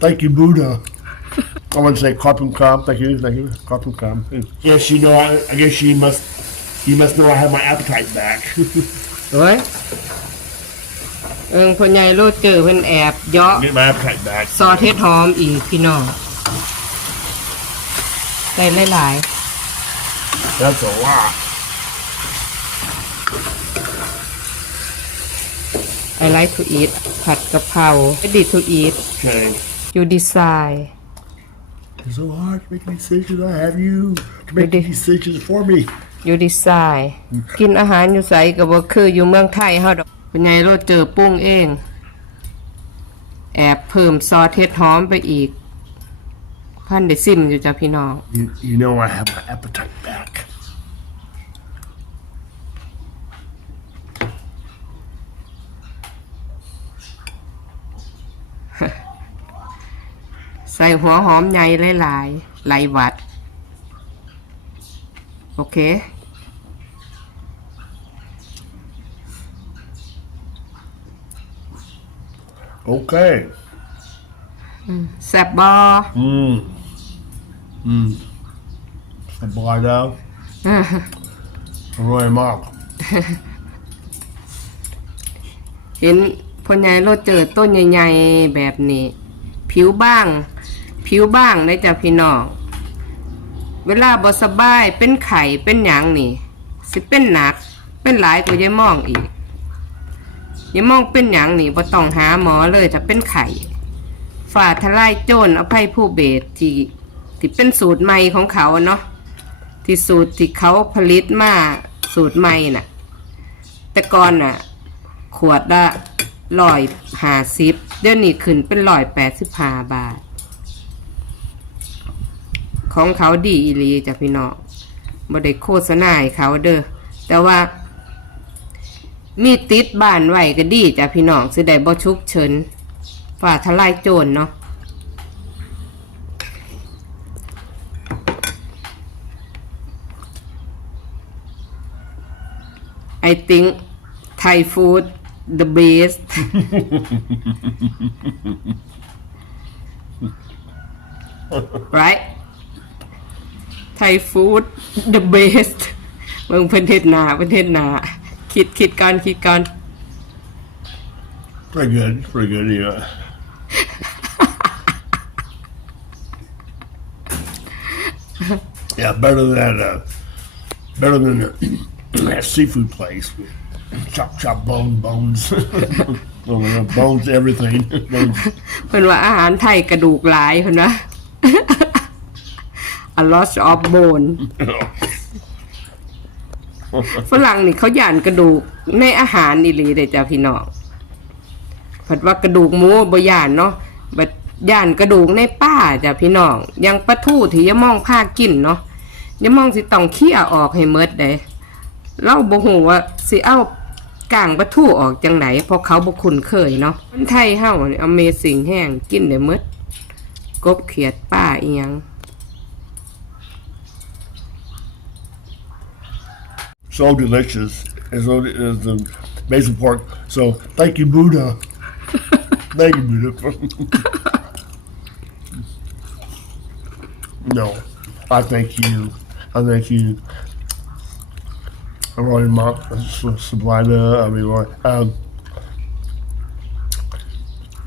Thank you, Buddha. I want to say Karpum Kam. Thank you, thank you, Karpum Kam. Yes, you know, I, I guess you must, you must know I have my appetite back. โอ้ยเอิงพ่อใหญ่โลดเจอเพิ่นแอบเยาะ Get my appetite back. ซอสเฮ็ดหอมอีกพี่น้องใส่หลาย That's a lot. ๆ I like to eat ผัดกะเพรา ready to eat Okay. You decide It's so hard to make decisions. I have you to make Ready. decisions for me. you decide กินอาหารอยู่ไสก็บ่คืออยู่เมืองไทยเฮาดอกเป็นไงโลดเจอปรุงเอง แอบเพิ่มซอสเฮ็ดหอมไปอีก พันได้ซิมอยู่จ้ะพี่น้อง You, you know I have my appetite back. ใส่หัวหอมใหญ่หลายๆไหลหวัด โอเค Okay. แซ่บบอ Mmm. Mmm. A blind out. Roy Mock. เห็นพ่อใหญ่โรดเจอต้นใหญ่ๆแบบนี้ ผิวบ้าง ผิวบ้างได้จ้ะพี่น้องเวลาบ่สบายเป็นไข่เป็นหยังนี่ สิเป็นหนัก เป็นหลายกว่ายายมองอีกยายมองเป็นหยังนี่บ่ต้องหาหมอเลยถ้าเป็นไข่ฝ่าทลายโจรอภัยผู้เบสที่ที่เป็นสูตรใหม่ของเขาเนาะที่สูตรที่เขาผลิตมาสูตรใหม่น่ะ แต่ก่อนน่ะ ขวดละ ร้อยหาสิบเดี๋ยวนี้ขึ้นเป็นร้อยแปดสิบห้าบาท ของเขาดีอีลีจ้ะพี่น้องบ่ได้โฆษณาให้เขาเด้อแต่ว่า มีติดบ้านไว้ก็ดีจ้ะพี่น้องสิได้บ่ชุกเฉินฝ่าทลายโจรเนาะ I think Thai food the best right Thai food the best เมืองประเทศนาประเทศนา คิดคิดก่อนคิดก่อน Pretty good. Pretty good. Yeah. yeah, better than that. Uh, better than the, that seafood place. Chop, chop, bone, bones. Well, uh, bones, everything. Bones. เพิ่นว่าอาหารไทยกระดูกหลายเพิ่นว่า a lot of bone ฝรั่งนี่เขาย่านกระดูกในอาหารนี่เลยเด้จ้ะพี่น้องเพิ่นว่ากระดูกหมูบ่ย่านเนาะบัดย่านกระดูกในป้าจ้ะพี่น้องอยังปลาทูที่ยะมองพากินเนาะยะมองสิต้องเคี่ยออกให้หมดเด้เราบ่ฮู้ว่าสิเอา กางปลาทูออกจังไหนเพราะเขาบ่คุ้นเคยเนาะคนไทยเฮานี่ Amazing แห้งกินได้หมดกบเขียดป้าเอียง so delicious. As though it is the basil pork. So thank you, Buddha. thank you, Buddha. no, I thank you. I thank you. I'm running my sublime. I mean, Roy, um,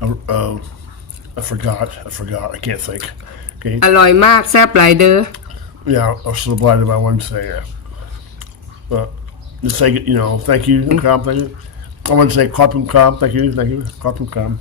uh, uh, I forgot. I forgot. I can't think. Okay. อร่อยมากแซ่บหลายเด้อ Yeah, I'll supply to my one say yeah. But just say you know, thank you, Kram, thank you. I want to say Karpum Kram, thank you, thank you, Karpum Kram.